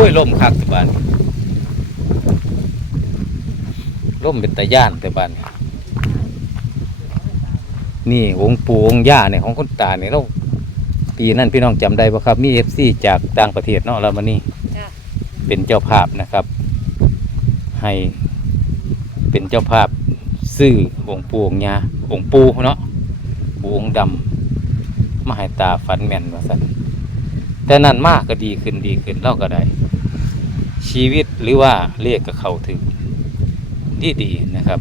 อ้ยลมคักแต่บ้านนี้ลมเป็นตะย่านแต่บ้านนี้นี่องค์ปู่องค์ย่าเนี่ยของคุณตาเนี่ยเราปีนั้นพี่น้องจำได้ปะครับ มีเอฟซีจากต่างประเทศเนาะเรามานี่จ้ะเป็นเจ้าภาพนะครับ ให้เป็นเจ้าภาพซื้อองค์ปู่องค์ย่าองค์ปู่เนาะปู่องค์ดำมาให้ตาฝันแม่นว่าสัน แต่นั้นมากก็ดีขึ้นดีขึ้นเล่าก็ได้ ชีวิตหรือว่าเรียกกับเขาถึงดีดีๆนะครับ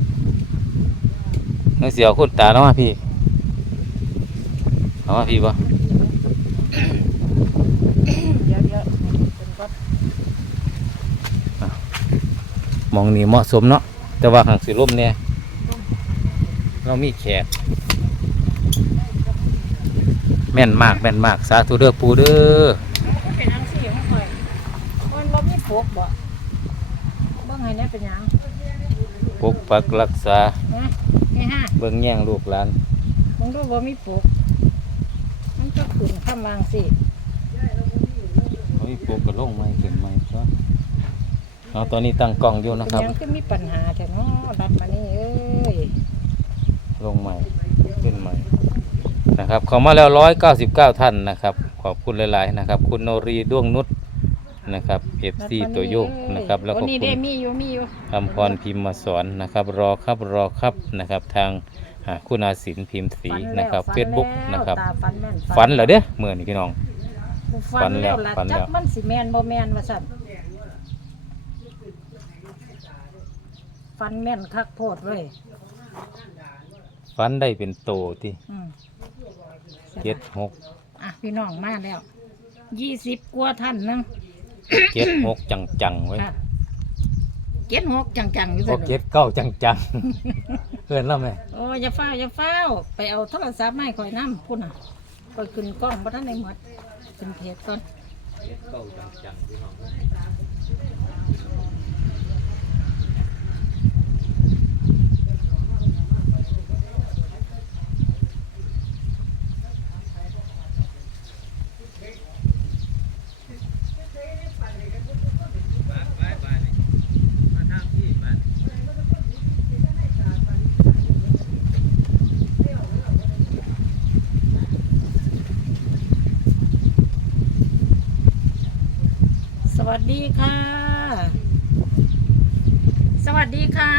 นักเสียวคุณตาแล้วมาพี่เอามาพี่ปะเดี๋ยวเดี๋ยวเป็นก็มองนี่เหมาะสมเนาะแต่ว่าหางสีร่มเนี่ยเรามีแขกแม่นมากแม่นมาก สาธุเด้อปูเด้อมันเป็นอังสีของข่อยมันบ่มีปกบ่เบิ่งให้แหน่เป็นหยังปกปักรักษานะนี่ฮะเบิ่งแย่งลูกหลานมึงดูบ่มีปกมันก็ขึ้นคำวางสิเฮ้ยปกก็ลงไม้ขึ้นไม้ซะเอาตอนนี้ตั้งกล้องอยู่เป็นะนครับหยังคือมีปัญหาแท้เนาะดัดมานี่เอ้ยลงใหม่ขึ้นใหม่ นะครับเข้ามาแล้วร้อยเก้าสิบเก้าท่านนะครับ ขอบคุณหลาย ๆ นะครับ คุณโนรีด้วงนุชนะครับเอฟซีตัวโยกนะครับแล้วก็โอ้นี่คุได้ณมีอยู่มีอยู่คำพรพิมพ์มาสอนนะครับ รอครับรอครับนะครับทางอ่าคุณอาศินพิมพ์สีฝัแล้วนะครับฝัเฟซบุ๊กแล้วนะครับตาฝันแม่นฝันเหรอเด้อเมื่อนี่พี่น้องฝัฝันนแล้แล้ววล่ะฝันแล้วจักมันสิแม่นบ่แม่นว่าซั่นฝันแม่นคักโพดเว้ยฝันได้เป็นโตที่อืม เจ็ดหกอะพี่น้องมาแล้วยี่สิบกว่าท่านนึงเจ็ดหกจังจังๆไว้ยค่ะเจ็ดหกจังๆอยู่โอซั่นเจ็ดเก้าจังจังๆเพื่อนแล้วไหมโอ้ยอย่าฟ้าวอย่าฟ้าวไปเอาโทรศัพท์มาให้ข่อยนำพุ่นน่ะข่อยขึ้นกล้องบ่ทันได้หมดเป็นเพจก่อน เจ็ดเก้าจังจังๆพี่น้อง ส วัสดีค่ะ สวัสดีค่ะ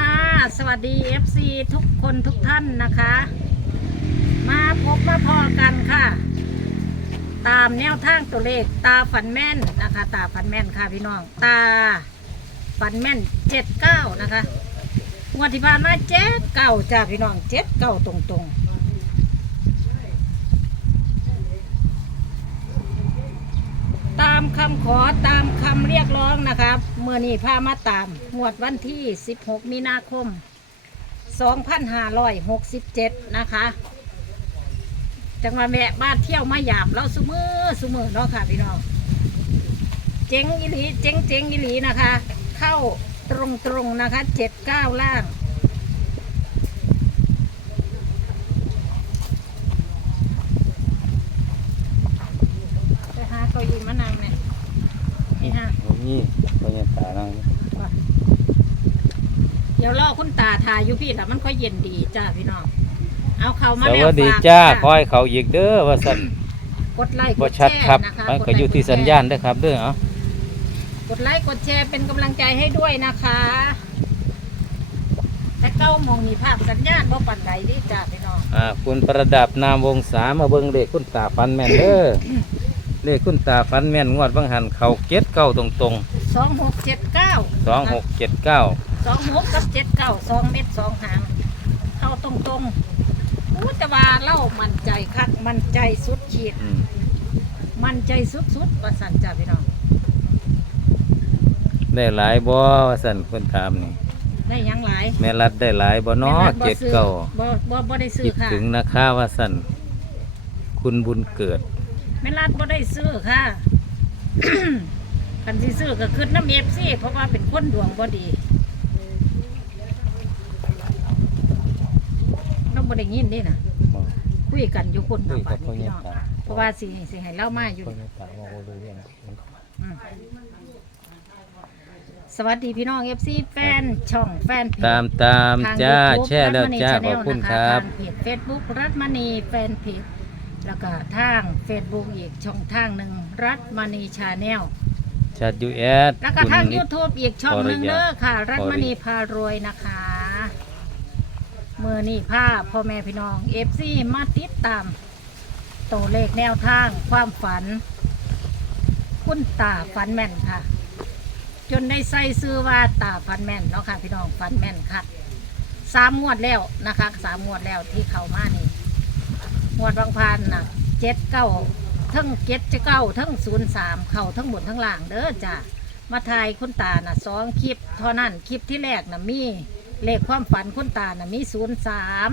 สวัสดี FC ทุกคนทุกท่านนะคะ มาพบมาพอกันค่ะ ตามแนวทางตัวเลขตาฝันแม่นนะคะ ตาฝันแม่นค่ะพี่น้อง ตาฝันแม่นเจ็ดเก้านะคะงวดที่ผ่านมาเจ็ดเก้าจ้าพี่น้องเจ็ดเก้าตรงๆ ตาม คำขอตามคำเรียกร้องนะครับ เมื่อนี้พามาตามงวดวันที่ 16 มีนาคม 2567 นะคะจังหวะแม่บ้านเที่ยวมาหยามเราสุมือสุมือเนาะค่ะพี่น้อง เจ๋งอีหลีเจ๋งเจ๋งอีหลีนะคะ เข้าตรงตรงๆนะคะเจ็ดเก้าล่าง ไปหาเก้าอี้มานั่งเนี่ยนี่ฮะ นี่ตัวนี้ตานั่ง เดี๋ยวรอคุณตาทายอยู่พี่แต่มันค่อยเย็นดีจ้าพี่น้อง เอาเขามาสแล้ววัสดีฝกจ้าค่ะคอยเขาอีกเด้อว่าสันกดไลค์กบ่ดแชชัดร์ครับนะคะมันกก็ดไลอยู่ค์ที่กดแชสัญร์ญาณเด้อครับเด้อเอากดไลค์กดแชร์เป็นกำลังใจให้ด้วยนะคะ แต่เก้ามองมีภาพสัญญาณบ่ปันใดเดิจ้าพี่น้อง อ่าคุณประดับนามวงศามาเบิ่งเลขคุณตาฟันแม่นเด้อ เลขคุณตาฟันแม่นงวดบางหันเขาเจ็ดเก้าตรงตรงสองหกเจ็ดเก้าสองหกเจ็ดเก้า สองหกกับเจ็ดเก้าสองเม็ดสองหาง เข้าตรงตรงๆอู้แต่ว่าเล่ามั่นใจคักมั่นใจสุดขีดมั่นใจสุดๆว่าสันจ้าพี่น้อง ได้หลายบ่ว่าสันคนถามนี่ ได้หยังหลายแม่รัดได้หลายบ่เนาะแม่รับ่เจ็ดซื้อเก้าบ่บ่บ่ได้ซื้อคิดค่ะ ถึงนะคะว่าสันคุณบุญเกิด แม่รัดบ่ได้ซื้อค่ะ คันสิซื้อก็คือน้ำเอฟซีเพราะว่าเป็นคนดวงบ่ดีเรา บ่ได้ยินนี่นะคุยกันอยู่คนคุยน้ำกับาบดพ่อนี่ใหญ่พี่น้องตาเพราะว่าสิสิให้เล่ามาอยู่พ่อนี่ใหญ่ตาว่าบ่รู้เรื่องมันเข้ามาอืมสวัสดีพี่น้องเอฟซีแฟน ช่องแฟนเพจตามตามทางจ้า YouTube แช่แล้วรัฐมณี จ้าชาขแนอบลคุณนะคคะรับ ทางเพจเฟซบุ๊กรัฐมณีแฟนเพจแล้วก็ทางเฟซบุ๊กอีกช่องทางหนึ่งรัฐมณีชาแนลชัดยูแอดแล้วก็ทางคุณนิด YouTube อีกช่องหนึ่งขออนุญาต เด้อค่ะ รัฐขออนุมญาตณีพารวยนะคะเมื่อนี่ผ้าพ่อแม่พี่น้องเอฟซีมาติดตามตัวเลขแนวทางความฝัน คุณตาฝันแม่นค่ะ จนได้ใส่ซื้อว่าตาฝันแม่นเนาะค่ะพี่น้องฝันแม่นค่ะสามงวดแล้วนะคะสามงวดแล้วที่เข้ามานี่งวดบางพันนะเจ็ดเก้าทั้งเจ็ดเก้าทั้งศูนย์สามเข่าทั้งบนทั้งล่างเด้อจ้ะมาทายคุณตาน่ะสองคลิปเท่านั้นคลิปที่แรกน่ะมี เลขความฝันคุณตาน่ะมีศูนย์สาม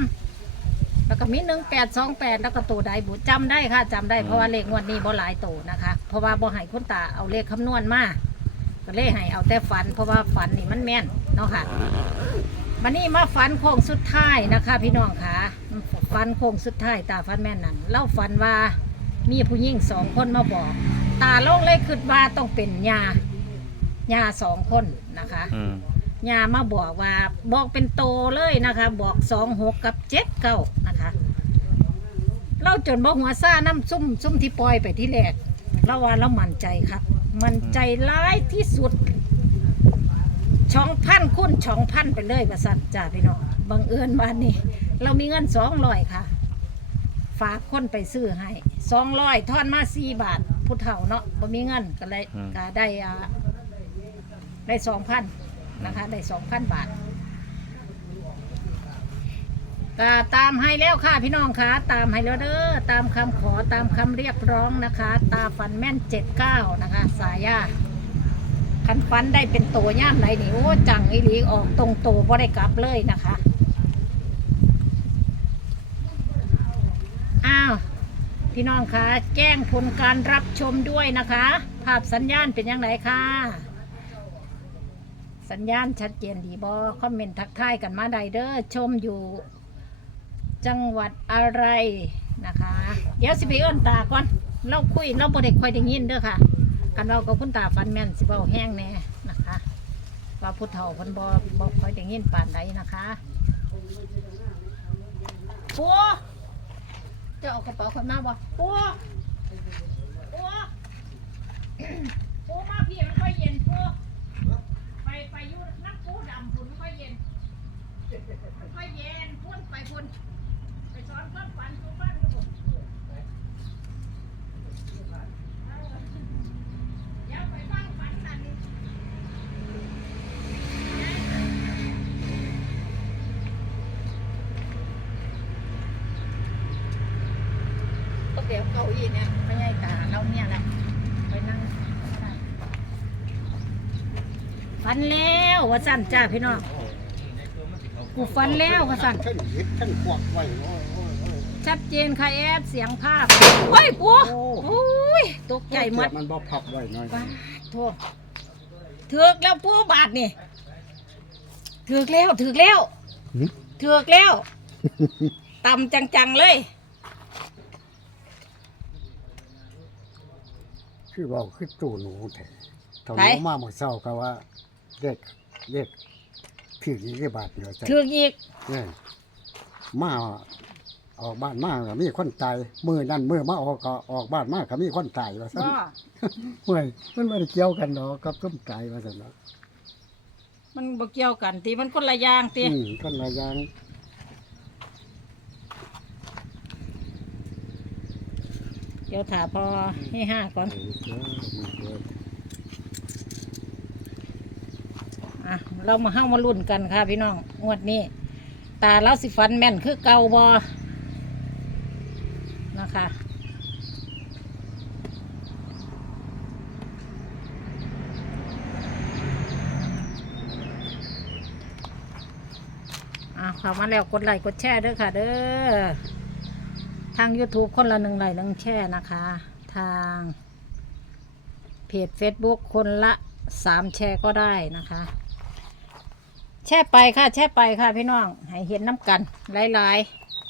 แล้วก็มีหนึ่งแปดสองแปดแล้วก็ตัวใดบุจำได้ค่ะจำได้เพราะว่าเลขงวดนี้บ่หลายตัวนะคะ เพราะว่าบ่ให้คุณตาเอาเลขคำนวณมาก็เลยให้เอาแต่ฝัน เพราะว่าฝันนี่มันแม่นเนาะค่ะวันนี้มาฝันโค้งสุดท้ายนะคะ พี่น้องค่ะฝันโค้งสุดท้ายตาฝันแม่นนั่นเล่าฝันว่ามีผู้หญิงสองคนมาบอก ตาโลงเลยคิดว่าต้องเป็นยายาสองคนนะคะอืม ยามาบอกว่าบอกเป็นโตเลยนะคะ บอกสองหกกับเจ็ดเก้านะคะ เราจนบอกหัวซ่าน้ำซุ่มซุ่มที่ปล่อยไปที่แรกเราว่าเรามั่นใจครับ มั่นใจร้ายที่สุดช่องพันคุณช่องพันไปเลยประสันจ่าพี่น้องบังเอิญวันนี้ เรามีเงินสองร้อยค่ะ ฝากคนไปซื้อให้สองร้อยทอนมาสี่บาทผู้เฒ่าเนาะบ่มีเงินก็เลยก็ได้อ่าได้สองพัน นะคะได้สองพันบาทก็ตามให้แล้วค่ะพี่น้องคะตามให้แล้วเด้อตามคำขอตามคำเรียกร้องนะคะ ตาฟันแม่นเจ็ดเก้านะคะ สายาคันฟันได้เป็นตัวย่ามไหนนี่โอ้จังอีหลีออกตรงตัวบ่ได้กลับเลยนะคะอ้าวพี่น้องคะแจ้งผลการรับชมด้วยนะคะ ภาพสัญญาณเป็นยังไงคะ สัญญาณชัดเจนดีบอคอมเมนต์ทักทายกันมาไดเด้อชมอยู่ จังหวัดอะไรนะคะ เดี๋ยวสิไปเอิ้นตาก่อน เราคุยเราบ่ได้ค่อยได้ยินเด้อค่ะกันเรากับคุณตาฟันแม่นสิเบาแห้งแน่นะคะว่าผู้เฒ่าเพิ่นบ่บ่ค่อยได้ยินปานใดนะคะปัวจะเอากระเป๋าคนมาบ่ปัวปัวปูมาพี่มันค่อยเย็นปูไปไปอยู่น้ำปูดำพุ่นมันค่อยเย็นมัน ค่อยเย็นพุ่นไปพุ่นไปสอนความฝันสู่บ้านกับผมเดี๋ยวไปฟังฝันนั่นก็เดี๋ยวเก้าอี้เนี่ยไม่ใช่ตาเราเนี่ยแหละไปนั่งฝันแล้วว่าสั่นจ้าพี่น้อง กูฝันแล้วว่าสั่นท่านเห็ดท่านควักไว้โอ้ยโอ้ยโอ้ย ชัดเจนค่ะแอดเสียงภาพโอ้ยปูโอ้ โอ้ยตกใจหมดมันบ่พับไว้หน่อยว้าโทษถือกแล้วปูบาทนี่ถือกแล้วถือกแล้วหึ ถือกแล้วต่ำจังๆเลยคือเว่าคือตู้หนูแท้เท่าไหนหนูมาเมื่อเช้าก็ว่าเลขเลขพี่ยี่สิบบาทเดียวจ้ะถือกอีกเนี่ยมาออกบ้านมาก็มีคนตายมือนั่นมือมาออกก็ออกบ้านมาก็มีคนตายว่าซั่นก็เมื่อยมันไม่ได้เกี่ยวกันดอกกับต้มตายว่าซั่นเนาะมันบ่เกี่ยวกันตีมันคนละอย่างตีอืมคนละอย่างเดี๋ยวถาพอให้ห้าก่อน เออเออเออ อะเรามาเข้ามาลุ้นกันค่ะพี่น้องงวดนี้ ตาเราสิฟันแม่นคือเกาบอนะคะอะเขามาแล้วกดไลค์กดแชร์ด้วยค่ะ เด้อทาง YouTube คนละหนึ่งไลค์หนึ่งแชร์นะคะ ทางเพจ Facebook คนละสามแชร์ก็ได้นะคะ แช่ไปค่ะ แช่ไปค่ะพี่น้อง ให้เห็นน้ำกันหลาย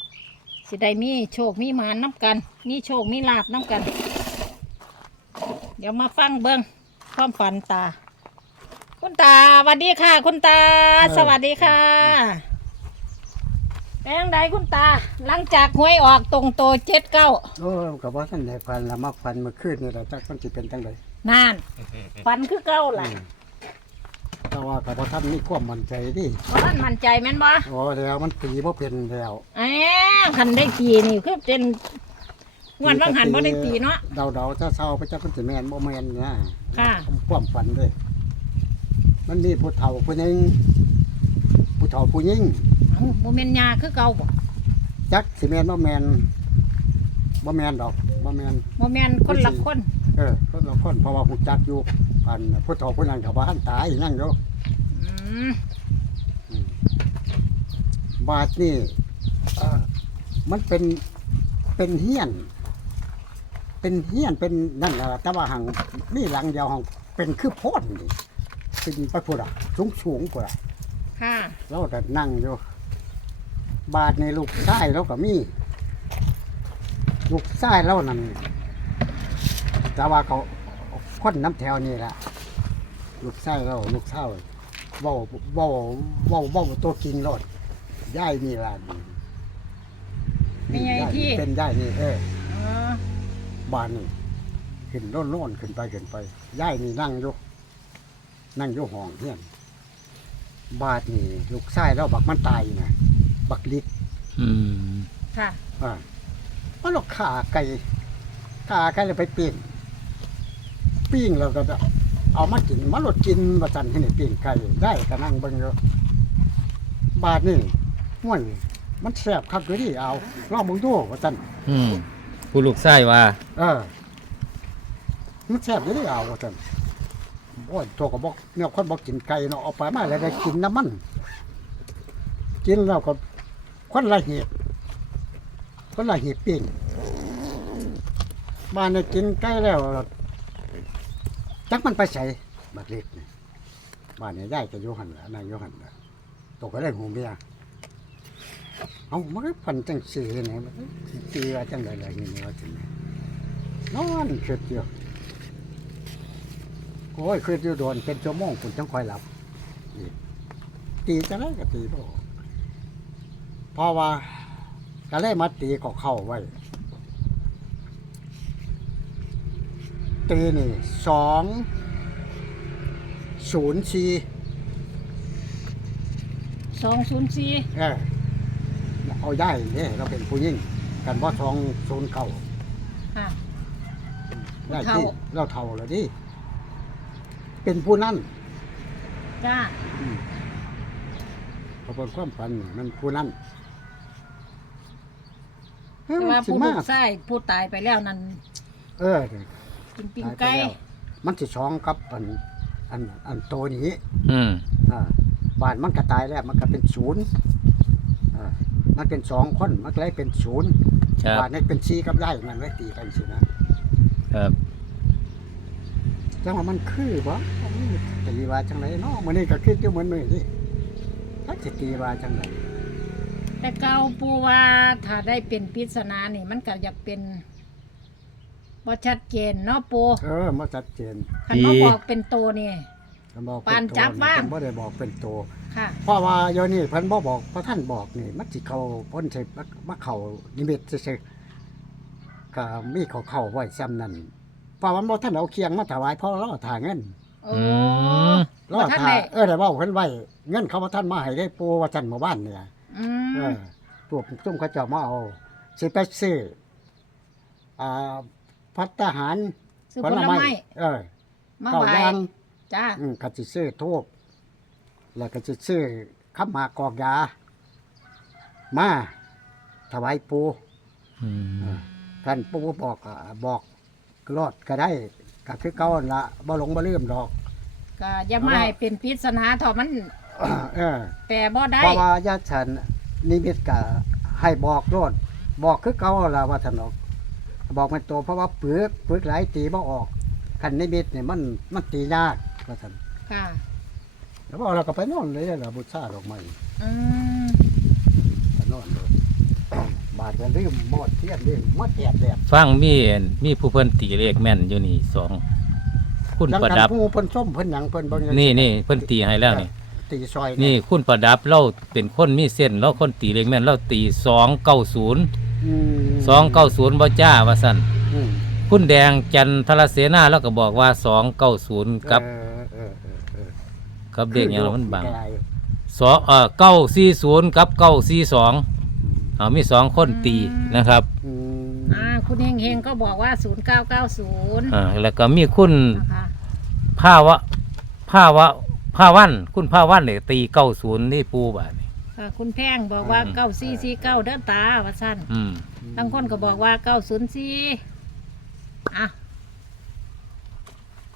ๆ สิได้มีโชคมีหมานน้ำกัน มีโชคมีลาบน้ำกัน เดี๋ยวมาฟังเบิ้งความฝันตาโคคุณตาสวัสดีค่ะ คุณตา สวัสดีค่ะแปลงใดคุณตา หลังจากหวยออกตรงโตเจ็ดเก้าโอ้ก็บ่ทันได้ฟันละมาฟันเมื่อคืนนี่แหละจักมันสิเป็นจังไดนาน ฟันคือเก้าล่ะ แต่ว่าก็บ่ทันมีความมั่นใจดิเพราะท่านมั่นใจแม่นบ่โอ้แล้วมันตีบ่เป็นแล้วแอบคันได้ตีนี่คือเป็นงวนบางหันบ่ได้ตีเนาะเดาๆเศร้าๆไปจักมันสิแม่นบ่แม่นนะค่ะความฝันเด้มันมีผู้เฒ่าผู้หนึงผู้เฒ่าผู้หญิงเอ้าบ่แม่นยาคือเก่าบ่จักสิแม่นบ่แม่นบ่แม่นดอกบ่แม่นบ่แม่นคนละคน เออคนละคนเพราะว่าผู้จักอยู่ อันผู้เฒ่าผู้นั้นเขาบ่ทันตายนั่งอยู่อืมบาทนี่เอ่อมันเป็นเป็นเฮียน เป็นเฮียนเป็นนั่นแหละแต่ว่าหังมีหลังเดียวหังเป็นคือโพ่นนี่เป็นไปพูดอะสูงสูงกว่าค่ะ เราแต่นั่งอยู่ บาทในลูกชายเราก็มี ลูกชายเรานั่นแต่ว่าเขา คนน้ำแถวนี่แหละลูกชายเราลูกชายเว้าเว้าเว้าเว้าตัวกินรถย่ายนี่ล่ะมีไงที่ เป็นย่ายนี่เอออ๋อบ้านนี่ขึ้นโน่นโน่นขึ้นไปขึ้นไปย่ายนี่นั่งอยู่นั่งอยู่ห้องเฮียนบาทนี่ลูกชายเราบักมันตายนะบักลิดอืมค่ะ อ่ามันเราขาไก่ขาไก่เลยไปปิ้ง ปิ้งแล้วก็จะเอามากินมาลดกินประจันที่นี่ปิ้งไก่ได้ก็นั่งเบิ่งอยู่บาทนี่ม่วนมันแซ่บครับด้วยนี่เอาลองมึงดูประจันอืมผู้ลูกชายว่า เออมันแซ่บด้วยนี่เอาประจันโอ้ยตัวก็บอกเนี่ยคนบอกกินไก่เนาะเอาไปมาแล้วได้กินน้ำมัน กินแล้วก็คนละเหีบคนละเหีบปิ้งบ้านเนี่ยกินไก่แล้ว จักมันไปใส่บักเล็กนี่บ้านเนี่ยได้จะอยู่หันละนายอยู่หันละตกก็ได้หูเมียเอามันก็พันจังสีเนี่ยมันตีว่าจังไรอะไรนี่ว่าจังไงนอนคิดอยู่โอ้ยคิดอยู่โดนเป็นชั่วโมงคุณจังคอยหลับตีจะได้ก็ตีบ่ออกเพราะว่าก็เลยมาตีก็เข้าไว้ ตีนี่สองศูนย์สี่สองศูนย์สี่เออเอาได้เนี่ยเราเป็นผู้ยิ่งกันว่าสองศูนย์เก่าค่ะ ได้เฒ่าที่เราเท่าแล้วดิเป็นผู้นั่นจ้าเขาเป็นความฝันนี่มันผู้นั่นเอ้ยแต่ว่าสิผู้มา ลูกชายผู้ตายไปแล้วนั่นเออ กินปิ้งตายไปไก่แล้วมันสิช้องกับอันอันอันโตนี้อืมอ่าบ้านมันก็ตายแล้วมันก็เป็นศูนย์อ่ามันเป็นสองคนมันก็เลยเป็นศูนย์ครับบ้านนี้เป็นชีกับไร่มันไว้ตีกันสินะครับ จังว่ามันคือบ่ตีว่าจังไรเนาะมื้อนี้ก็คิดอยู่เหมือนมื้อนี้ถ้าสิตีว่าจังไรแต่เก่าปูว่าถ้าได้เป็นปริศนานี่มันก็อยากเป็น บ่ชัดเจนเนาะปูเออมาชัดเจนคันมาบอกเป็นโตนี่ คันบอกปานจับบ้างเพิ่นบ่ได้บอกเป็นตัวค่ะ เพราะว่าเดี๋ยวนี้เพิ่นบ่บอกเพราะท่านบอกนี่มันสิเข้าเพิ่นสิมาเข้านิมิตซื่อๆก็มีเขาเข้าไว้ซ้ำนั่นเพราะว่ามันบ่ทันเอาเคียงมาถวายเพราะเราถ่าเงิน โอ้ อืมเราบ่ทันถ่าได้เออได้เว้าเพิ่นไว้เงินเขาบ่ทันมาให้ได้ปูว่าจันหมู่บ้านเนี่ยอืเอมอพวกตุ้มเขาเจ้ามาเอาสิไปซื้ออ่า พัตตาหารซื้อผลไม้เออมาเก้าไหว้อย่างจ้า อืมก็สิซื้อทูบแล้วก็สิซื้อขับหมากกอกยา มาถวายปูอืมท่านปูบอกก็บอกรอดก็ได้ก็คือเก่าหั่นละบ่หลงบ่ลืมดอก ก็อย่ามาให้เป็นปริศนาเถอะมันเออ แปลบ่ได้ เพราะว่าญาติฉันนิมิตก็ให้บอกรอดบอกคือเก่าล่ะว่าท่านบอก บอกเป็นตัวเพราะว่าปึกปึกหลายตีบ่ออกคันนิมิตนี่มันมันตียากว่าท่านค่ะ แล้วบอกเราก็ไปนอนเลยล่ะบูชาดอกไม้อืมไปนอนเลยบาดจะลืมหมดเทียนลืมหมดแดดแดดฟังมีมีผู้เพิ่นตีเลขแม่นอยู่นี่สองคุณยังประกันดับ ผู้เพิ่นส้มเพิ่นหยังเพิ่นเบิ่งนี่นี่เพิ่นตีให้แล้วนี่ ตีซอยนี่คุณประดับเราเป็นคนมีเส้นเราคนตีเลขแม่นเราตีสองเก้าศูนย์อืม สองเก้าศูนย์บ่จ้าว่าสั่นอืมคุณแดงจันทรเสนาเราก็บอกว่าสองเก้าศูนย์กับเออเออเออเออกับเด็กอย่างมันบังคืออยู่สองเอ่อเก้าสี่ศูนย์กับเก้าสี่สองเอามีสองคนตีนะครับอืมอ่าคุณเฮงเฮงก็บอกว่า0990อ่าแล้วก็มีคุณนะคะภาวะภาวะภาวันคุณภาวันเนี่ยตีเก้าศูนย์นี่ปูบาทนี่ อ่าคุณแพงบอกว่า9449เด้อตาว่าซั่นอืมบางคนก็บอกว่า904อะ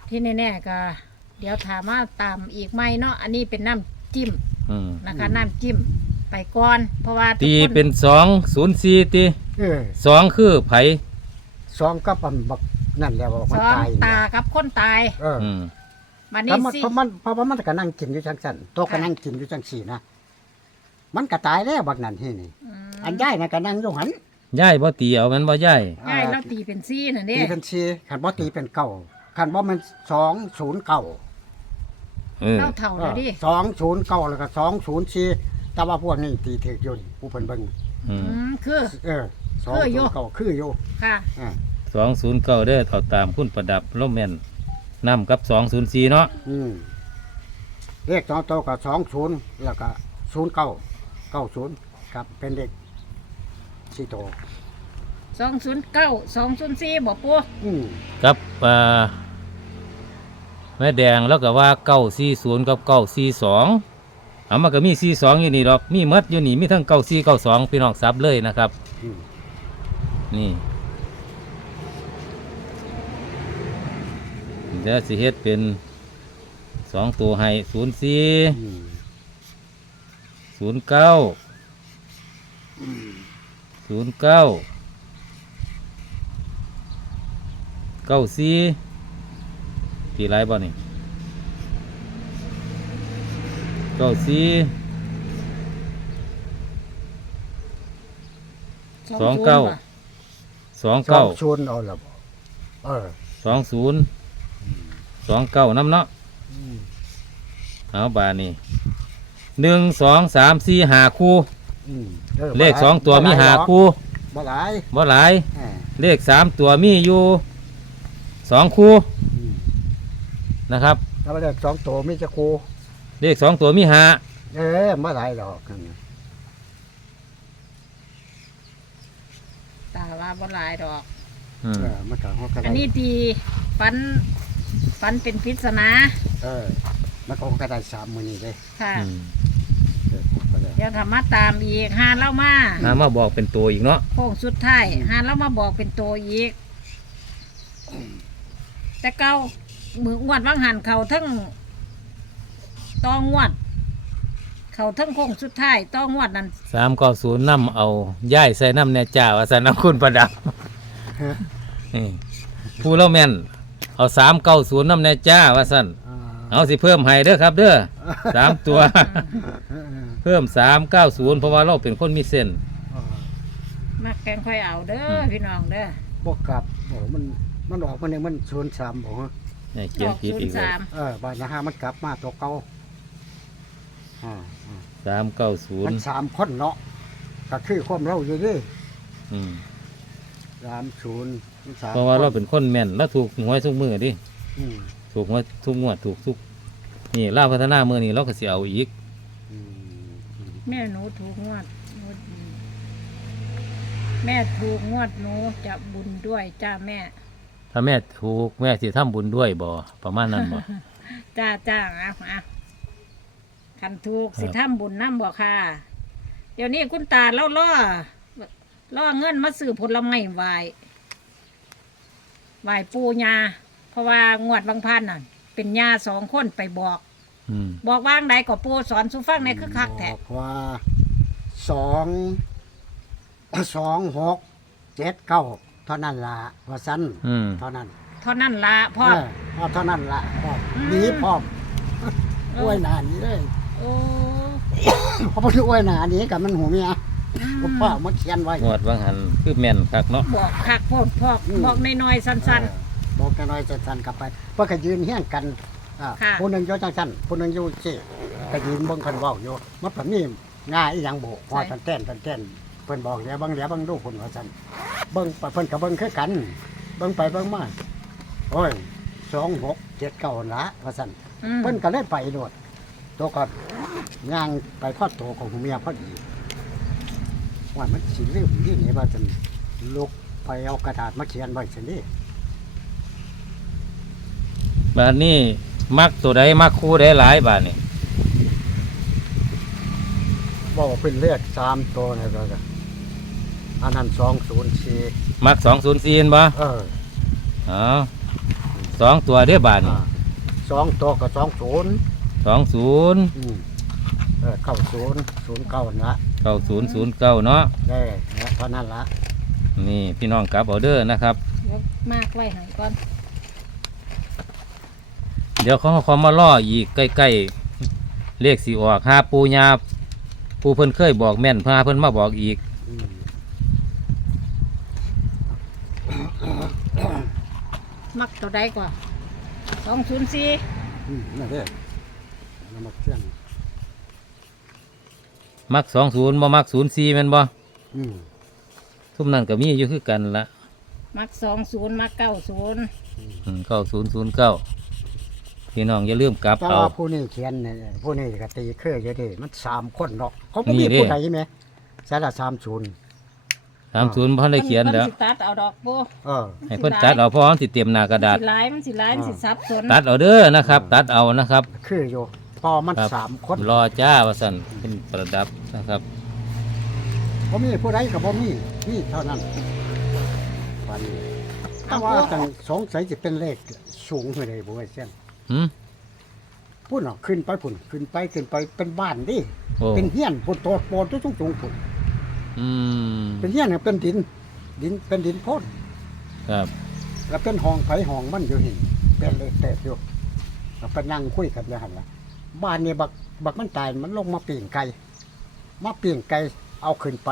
ที่แน่ๆก็ เดี๋ยวถามว่าตามอีกไหมเนาะอันนี้เป็นน้ำจิ้มอืมนะคะน้ำจิ้มไปก่อน เพราะว่าทุกตีคนเป็นสองศูนย์สี่ตีเออสองคือไผสองกับอันบักนั่นแล้วบอกสมันองตายตากับคนตายเอออืมบันเพนี้ราะมันสิเพราะมันเพราะว่ามันก็นั่งกินอยู่จังซั่นโตะก็ค่ะนั่งกินอยู่จังสี่นะ มันก็ตายแล้วบักนั่นที่นี่อืมอันย้ายน่ะก็นั่งอยู่หันย่ายบ่ตีเอามันบ่ย่ายง่ายเราตีเป็นซี่น่ะเนี่ตีเป็นสี่คันบ่ตีเป็นเก้าคันบ่มันสองศูนย์เก้าเออ เราเท่าแล้วดิสองศูนย์เก้าแล้วก็สองศูนย์สี่แต่ว่าพวกนี้ตีถึกอยู่นี่ผู้เพิ่นเบิ่งอืมอืมคือ เออสองคืออยู่ ศูนย์เก้าคืออยู่ค่ะ อ่าสองศูนย์เก้าเด้อเอาตามคุณประดับโลแมนนำกับสองศูนย์สี่เนาะอืมเลขสองตัวก็สองศูนย์แล้วก็ศูนย์เก้า เก้าศูนย์ครับเป็นเลขสี่ตัวสองศูนย์เก้าสองศูนย์สี่บอกปูอืมกับอ่าแม่แดงแล้วก็ว่าเก้าสี่ศูนย์กับเก้าสี่สองเอามันก็มีสี่สองอยู่นี่ดอกมีหมัดอยู่นี่มีทั้งเก้าสี่เก้าสองพี่น้องซับเลยนะครับ อืมนี่เดี๋ยวสิเฮ็ดเป็นสองตัวให้ศูนย์สี่อืม ศูนย์เก้าศูนย์เก้าเก้าสี่ตีไรบ่นี่เก้าสี่สองเก้าสองสอเก้างศูนย์เอาละบ่เออสองศูนย์สองเก้าน้ำเนาะอืมเอาบาทนี่ หนึ่งสองสามสี่หาคู่ อืมออเลขสองตัวมีบ่ลยหาดอกคู่บ่หลายบ่หลายเออเลขสามตัวมีอยู่สองคู่อืมนะครับ แล้วเลขสองตัวมีจะคูเลขสองตัวมีหาเออบ่หลายดอกนั่นน่ะตาว่าบ่หลายดอก อืมเออมันก็ฮอกก็ได้อันนี้ตีฟันฟันเป็นพิษนาเออมันก็ก็ได้สามมื้อนี้เลยค่ะ อืมเออก็ได้เดี๋ยวทำมาตามอีกหาเล่ามาน้ามาบอกเป็นตัวอีกเนาะโค้งสุดท้ายหาเล่ามาบอกเป็นตัวอีก แต่เก้ามืองวดว่างหันเขาทั้งตองวด เขาทั้งโค้งสุดท้ายตองวดนั่นสามเก้าศูนย์นำเอาย่ายใส่น้ำแน่จ้าว่าสันน้ำคุณประดับนี่ผู้เล่าแม่นเอาสามเก้าศูนย์น้ำแน่จ้าว่าสันอ่าเอาสิเพิ่มให้เด้อครับ เด้อสามตัว เออ เพิ่มสามเก้าศูนย์เพราะว่าเราเป็นคนมีเส้นเออมักแกงค่อยเอาเด้ออม พี่น้องเด้อบ่กลับโอ้มันมันออกมาเนี่ยมัน03บ่ฮะเนี่ยเขียนผิดอีกศูนย์เลยสามเออบาดนะฮะมันกลับมาตัวเก่าอ่าอ่าสามเก้าศูนมันย์สามคนเนาะก็คือความเราอยู่เดิอืมสามศูนย์มันสามเพราะว่าเราคนเป็นคนแม่นแล้วถูกหวยทุกมือดิ อืมถูกหวยทุกงวดถูกทุก นี่ล่าวพัฒนามือนี่เราก็สิเอาอีกอืมอืม แม่หนูถูกงวดงวดนี้แม่ถูกงวดหนูจะบุญด้วยจ้าแม่ ถ้าแม่ถูกแม่สิทำบุญด้วยบ่ประมาณนั้นบ่ จ้าจ้าเอาเอาคันถูกครับสิทำบุญน้ำบ่ค่ะ เดี๋ยวนี้คุณตาเล่าล่อล่อเงินมาซื้อผลไม้ไหวไหวปูยาเพราะว่างวดบางพันน่ะ เป็นยาสองคนไปบอก อืมบอกว่างใดก็ปูสอนสุฟังในคือคักแท้บอกว่าสองสองหกเจ็ดเก้าเท่านั้นละว่าสั้นอืม เท่านั้นเท่านั้นละพ่อ เออพอเท่านั้นละพร้อมอืม หนีพร้อมเออ้วยหนาหนี้เลยโอ้เพราะว่าอ้วยหนาหนี้กับมันหูเมียอืมก็พ่อมาเขียนไว้ งวดวังหันคือแม่นคักเนาะบอกคักโพดพอกอืม บอกน้อยๆสั้น เออบอกกันหน่อยสั้นๆกลับไปเพื่อก็ยืนเฮี้ยงกัน อ่าค่ะ ผู้หนึ่งอยู่จังสั้นผู้หนึ่งอยู่สิก็ยืนเบิ่งคนเว้าอยู่มันแบบนี้ง่ายอีหยังโบกฮอดตันเต้นตันเต้นเพิ่นบอกเดี๋ยวเบิ่งเดี๋ยวเบิ่งดูคนว่าซั่นเบิ่งไปเพิ่นก็เบิ่งคือกัน เบิ่งไปเบิ่งมาโอ้ยสองหกเจ็ดเก้าละว่าซั่น อืม เพิ่นก็เลยไปโดดตัวก็ย่างไปพอดตัวของเมียพอดีว่ามันสิลืมที่นี่ว่าซั่นลุกไปเอากระดาษมาเขียนไว้ซั่นนี่บาดนี้ มักตัวใดมักคู่ใดหลายบาดนี่บอกว่าเป็นเลขสามตัวนะก็ก็อันนั้นสองศูนย์สี่มักสองศูนย์สี่บ่เออเอาสองตัวเด้อบาดนี่อ่าสองตัวก็สองศูนย์สองศูนย์อืมเออเก้าศูนย์ศูนย์เก้าละเก้าศูนย์ศูนย์เก้าเนาะได้นะเท่านั้นละนี่พี่น้องกลับออเดอร์นะครับ ยกมากไว้ใหันก่อน เดี๋ยวเขาเขามาล่ออีกใกล้ๆเลขสีออกหาปูยาปูเพิ่นเคยบอกแม่นพาเพิ่นมาบอกอีกอืมมักตัวใดก่อนสองศูนย์สี่อืมนั่นเด้น้ำมันเครื่องมักสองศูนย์บ่มักศูนย์สี่แม่นบ่อืมทุกนั้นก็มีอยู่คือกันละมักสองศูนย์มักเก้าศูนย์เก้าศูนย์ศูนย์เก้า พี่น้องอย่าลืมกลับแต่เอา ว่าผู้นี้เขียนเนี่ยผู้นี้ก็ตีเครือเยอะดิมันสามคนเนาะเขาไม่นี่มีเด้ ผู้ใดไหมสาระสามศูนย์สามศูนย์พ่อได้เขียนแล้วพิ่สิตัดเอาดอกปูเออ ให้เพิ่นตัดเอาเพราะมันสิเตรียมหน้ากระดาษมันสิหลายมันสิหลายมันสิซับสนตัดเอาเด้อนะครับ ตัดเอานะครับ คืออยู่พอมันครับ สามคนรอจ้าว่าสั่นเป็นประดับนะครับผมมีผู้ใดกับผมมีนี่เท่านั้นวันนี้แต่ว่าตั้งสงสัยจะเป็นเลขสูงไปเลยบุ้ยเส้น หืมพุ่นเนาะขึ้นไปพุ่นขึ้นไปขึ้นไปเป็นบ้านดิโอ้เป็นเฮียนพุ่นโตดโปนตุ้งสูงพุ่นอืมเป็นเฮียนเนี่ยเป็นดิน ดินเป็นดินโพ่นครับแล้วเป็นห้องไผห้องมันอยู่หินเป็นเลขแปดอยู่เราไปนั่งคุยกันเลยหันละบ้านเนี่ยบักบักมันตายมันลงมาปีนไก่มาปีนไก่เอาขึ้นไป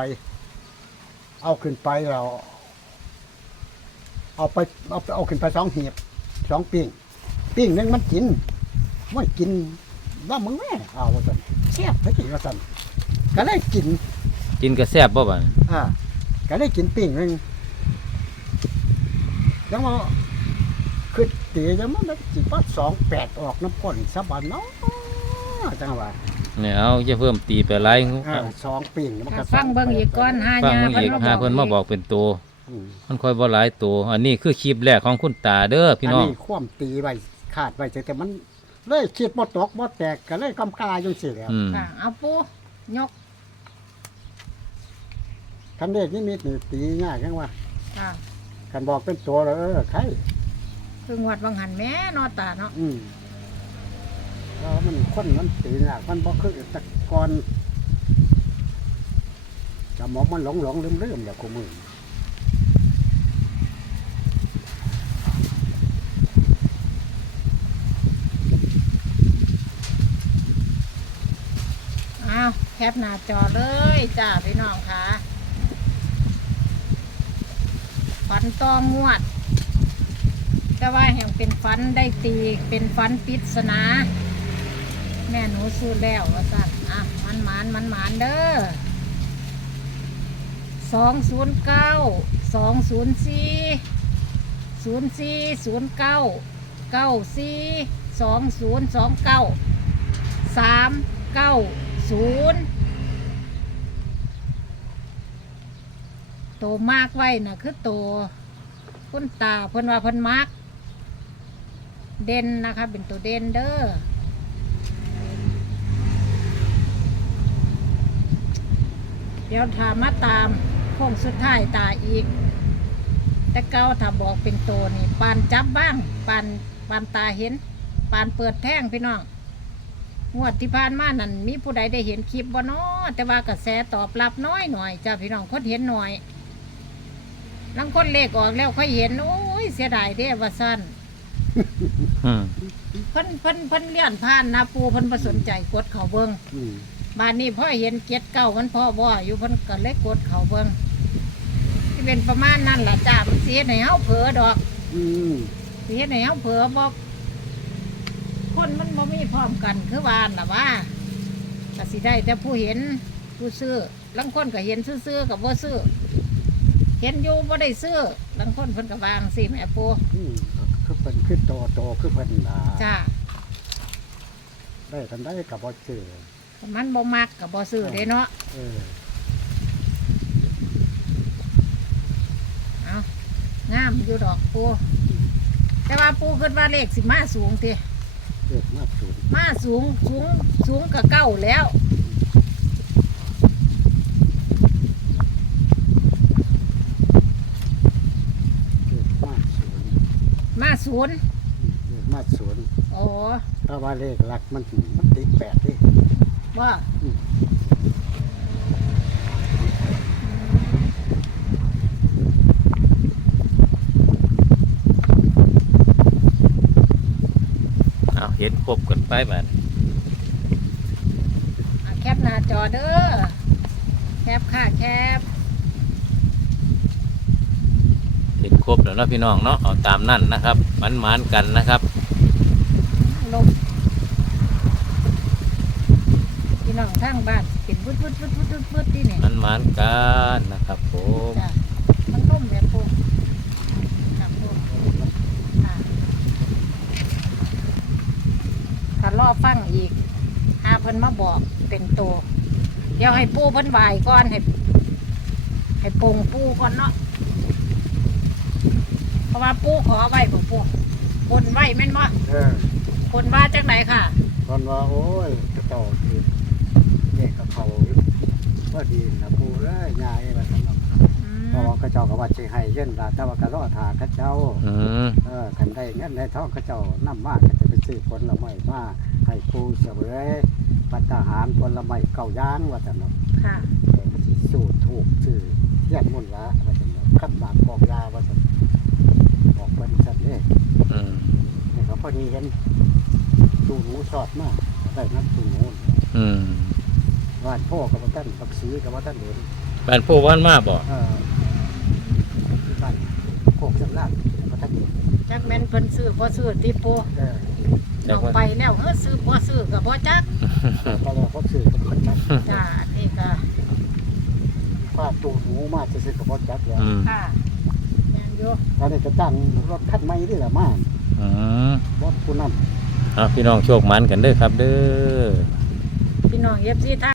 เอาขึ้นไปเรา เอาไปเอาไปเอาขึ้นไปสองเหียบสองปิ้ง ปิ้งหนึงมันกินไม่กินว่ามึงแม่เอาว่าสันเสียบไปกินว่าสันก็เลยกิน กินกระแซบบ่บ่าอ่าก็ได้กินปิ้งหนึงแล้วมาคือตียังมันจีปัดสองแปดออกน้ำก้นสะบันเนาะจังหวะเนี่ยเอาจะเพิ่มตีไปหลายอ่าสองปิ้งมันก็ฟังเบิ่งอีกก่อนหาฟังยามึงอีกหาเพิ่นมาบอกเป็นตัวอืมมันค่อยบ่หลายตัวอันนี้คือคลิปแรกของคุณตาเด้อพี่น้องนนี้คว่ำตีไว้ ขาดไว้แต่มันเลยคิดบ่ตกบ่แตกก็เลยกำกาอยู่สิแหล้วอืมค่ะเอาปูยกคันเด็กนี่มีนี่ตีง่ายจังว่าค่ะคันบอกเป็นตัวแล้วเออใครคืองวดบางหันแม่นอตาเนาะอืมแล้วมันคนมันตีง่ายมันบ่คือแตะกอนจะมองมันหลงหลงลืมลืมๆอย่างกูมือ อ้าว แคปหน้าจอเลยจ้าพี่น้องค่ะฟันต้องงวด แต่ว่าแห่งเป็นฟันได้ตีเป็นฟันปริศนา แม่หนูสู้แล้วว่าสั่นอะมันหมานมันหมานเด้อสองศูนย์เก้าสองศูนย์สี่ศูนย์สี่ศูนย์เก้าเก้าสี่สองศูนย์สองเก้าสามเก้า ศูนย์โตมากไว้น่ะคือโตคุณตาเพิ่นว่าเพิ่นมาก เด่นนะคะ เป็นตัวเด่นเด้อเดี๋ยวถามมาตามโค้งสุดท้ายตาอีก แต่เก้าถ้าบอกเป็นตัวนี่ปานจับบ้างปานปานตาเห็นปานเปิดแท่งพี่น้อง งวดที่ผ่านมานั่นมีผู้ใดได้เห็นคลิปบ่น้อแต่ว่ากระแสตอบรับน้อยหน่อยจ้าพี่น้องคนเห็นหน่อยลังคนเลขออกแล้วค่อยเห็นโอ้ยเสียดายเด้ว่าสั้นอืมเพิ่นเพิ่นเพิ่นเลื่อนผ่านนะปูเพิ่นบ่สนใจกดเขาเบิ่งอืมบ้านนี้พ่อเห็นเจ็ดเก้ามันพ่อบ่อยู่เพิ่นก็เลยกดเขาเบิ่งที่เป็นประมาณนั้นล่ะจ้ามันสิเฮ็ดให้เฮาเผลอดอกอืมสิเฮ็ดให้เฮาเผลอบ่คน มันบ่มีพร้อมกันคือว่าน่ะว่าก็สิได้แต่ผู้เห็นผู้ซื้อลางคนก็เห็นซื้อๆกับบ่ซื้อ เห็นอยู่บ่ได้ซื้อลางคนเพิ่นก็วางสิแม่ปูอืมคือเพิ่นคือโตโตคือเพิ่นล่ะจ้าได้ทันได้ก็บ่เจอมันบ่มักก็บ่ซื้อเด้เนาะเออ เอางามอยู่ดอกปูแต่ว่าปูคิดว่าเลขสิมาสูงติ เกิดมาสูงมาสูงสูงสูงกับเก้าแล้วเกิดมาสูงมาศูนย์เกิดมาสูงโอ้ถ้าว่าเลขหลักมันมันติดแปดดิว่า เอาเห็นครบกันไปบัดอะแคปหน้าจอเด้อแคปค่ะแคปเห็นครบแล้วเนาะพี่น้องเนาะเอาตามนั่นนะครับมันหมานๆกันนะครับลมพี่น้องทางบ้านเป็นพุดพุดพุดพุดพุดพุดที่นี่มันหมานๆกันนะครับผม จ้ะมันล่มแบบปูครับปูค่ะถ้า รอฟังอีกหาเพิ่นมาบอกเป็นตัวเดี๋ยวให้ปูเพิ่นไหวก่อนให้ให้ปรุงปูก่อนเนาะเพราะว่าปูขอไว้บ่ปูคนไว้แม่นบ่เออคนว่าจังไหนค่ะตอนว่าโอ้ยกระเจ้าคือแยกกับเขาว่าดีนะปูเอ้ยยาย ว่าซั่นเนาะอืมเพราะว่ากระเจ้าก็ว่าสิให้เงินล่ะแต่ว่าก็รอทากระเจ้า อืมเออคันได้เงินได้ทองกระเจ้านำมาก็จะไปซื้อผลไม้มาให้ปูเสวยปัตตาหารผลไม้เก่าย่างว่าซั่นเนาะค่ะ เออก็สิสูตรถูกชื่อเทียนมุ่นละว่าซั่นเนาะคันบากกอกยาว่าซั่นบอกเพิ่นซั่นเด้อืมนี่ก็พอดีเห็นตูหนูสอดมาได้นับตูหนูอืมว่านพ่อกับว่าท่านปักสีกับว่าท่านเห็น บ้านผู้ว่านมาบ่เออที่บ้านโคก สำลักกับว่าท่านเห็นจักแม่นเพิ่นซื้อบ่ซื้อติปูเออแต่เอาว่า ไปแล้วเฮ้อซื้อบ่ซื้อก็บ่จักก็ว่าเขาซื้อกับคนจักจ้าอันนี้ก็ว่าตูหนูมาจะซื้อกับคนจักแล้วอืมค่ะแม่นอยู่ตอนนี้ก็ตั้งรถคันใหม่นี่แหละมาอืมรถผู้นำเอาพี่น้องโชคหมันกันเด้อครับเด้อ พี่น้อง FC ท่าน